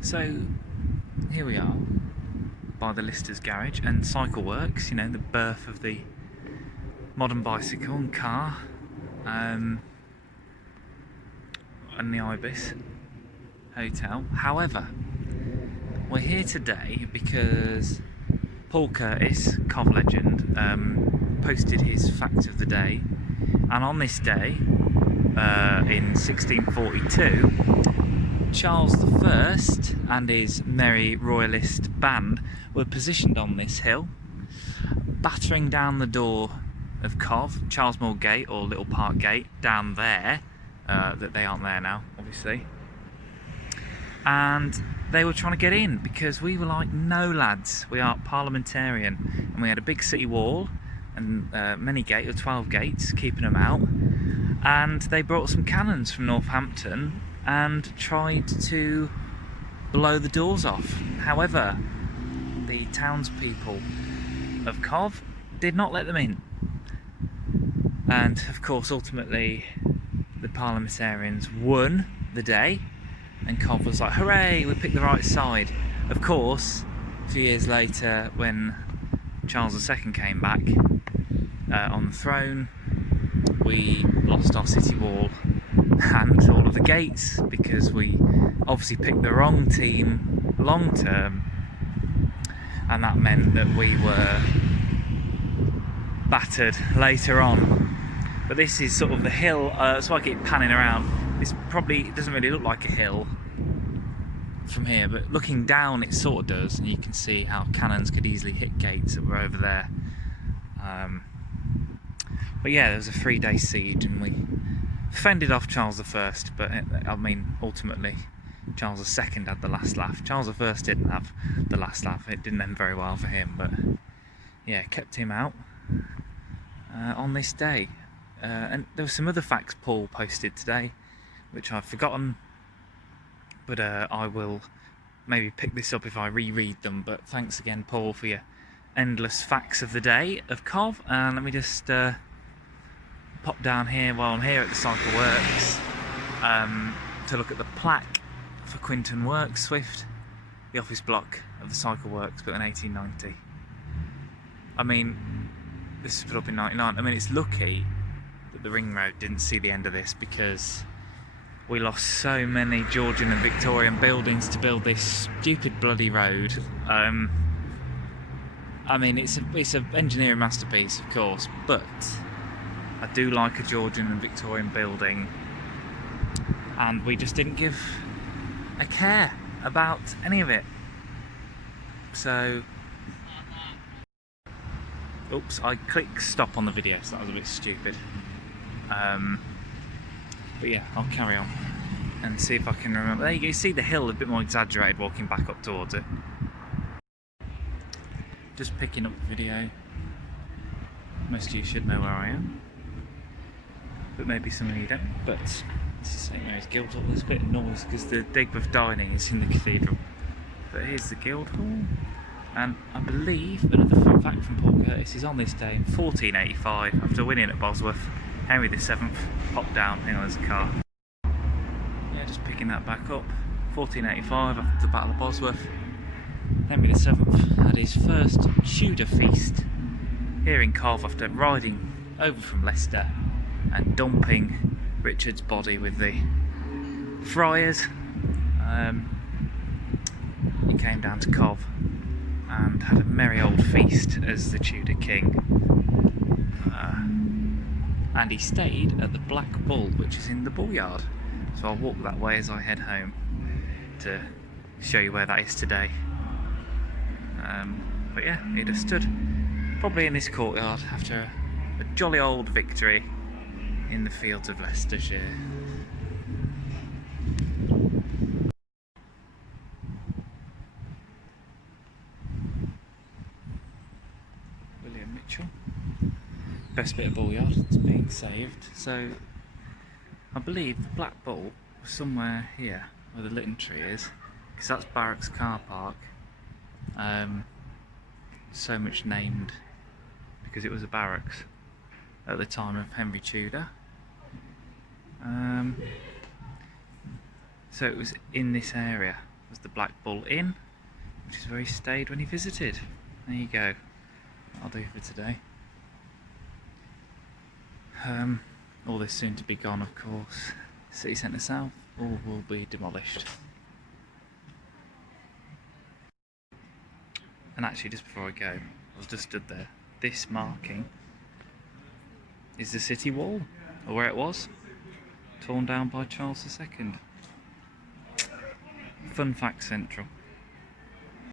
So here we are by the Lister's garage and Cycle Works, you know, the birth of the modern bicycle and car, and the Ibis Hotel. However, we're here today because Paul Curtis, Cov legend, posted his fact of the day, and on this day, in 1642, Charles I and his merry royalist band were positioned on this hill, battering down the door of Cov, Charlesmore Gate or Little Park Gate, down there, that they aren't there now, obviously. And they were trying to get in because we were like, no lads, we are parliamentarian, and we had a big city wall and many gates, or 12 gates, keeping them out. And they brought some cannons from Northampton and tried to blow the doors off. However, the townspeople of Cov did not let them in. And of course, ultimately, the parliamentarians won the day, and Cov was like, hooray, we picked the right side. Of course, a few years later, when Charles II came back on the throne, we lost our city wall and all of the gates because we obviously picked the wrong team long term, and that meant that we were battered later on. But this is sort of the hill, so I keep panning around. This probably doesn't really look like a hill from here, but looking down it sort of does, and you can see how cannons could easily hit gates that were over there. But yeah, there was a 3-day siege and we fended off Charles I, but I mean, ultimately Charles II had the last laugh. Charles I didn't have the last laugh. It didn't end very well for him, but yeah, kept him out on this day. And there were some other facts Paul posted today, which I've forgotten, but I will maybe pick this up if I reread them. But thanks again, Paul, for your endless facts of the day of Cov. And let me just pop down here while I'm here at the Cycle Works to look at the plaque for Quinton Works, Swift, the office block of the Cycle Works, built in 1890. I mean, this was put up in 99. I mean, it's lucky that the ring road didn't see the end of this, because we lost so many Georgian and Victorian buildings to build this stupid bloody road. I mean, it's an engineering masterpiece, of course, but I do like a Georgian and Victorian building, and we just didn't give a care about any of it. So, oops, I clicked stop on the video, so that was a bit stupid. But yeah, I'll carry on and see if I can remember. There you go, you see the hill a bit more exaggerated walking back up towards it. Just picking up the video. Most of you should know where I am, but maybe some of you don't. But it's the same as Guildhall. There's a bit of noise because the Digbeth dining is in the cathedral. But here's the Guildhall, and I believe another fun fact from Paul Curtis is on this day in 1485, after winning at Bosworth, Henry VII popped down. Hang on, there's a car. Yeah, just picking that back up. 1485, after the Battle of Bosworth, Henry VII had his first Tudor feast here in Cov after riding over from Leicester and dumping Richard's body with the friars. He came down to Cov and had a merry old feast as the Tudor king. And he stayed at the Black Bull, which is in the Bull Yard. So I'll walk that way as I head home to show you where that is today. But yeah, he just stood probably in this courtyard after a jolly old victory in the fields of Leicestershire. William Mitchell. Best bit of Bull Yard that's being saved. So I believe the Black Bull was somewhere here where the Lytton tree is, because that's Barracks car park. So much named because it was a barracks at the time of Henry Tudor. So it was in this area was the Black Bull Inn, which is where he stayed when he visited. There you go. That'll do for today. All this soon to be gone, of course. City Centre South, all will be demolished. And actually, just before I go, I was just stood there. This marking is the city wall, or where it was, torn down by Charles II. Fun fact central.